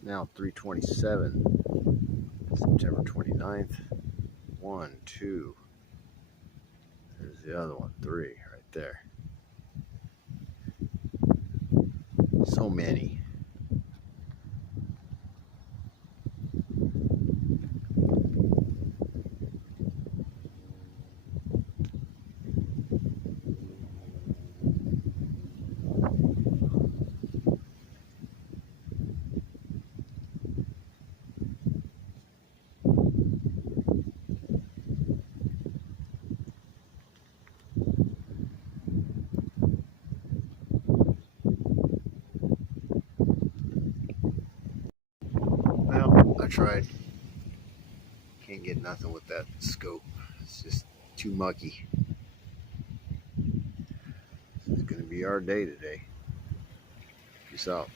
It's now 3:27, September 29th. 1, 2. There's the other one, 3, right there. So many. Well, I tried. Can't get nothing with that scope. It's just too mucky. It's going to be our day today. Peace out.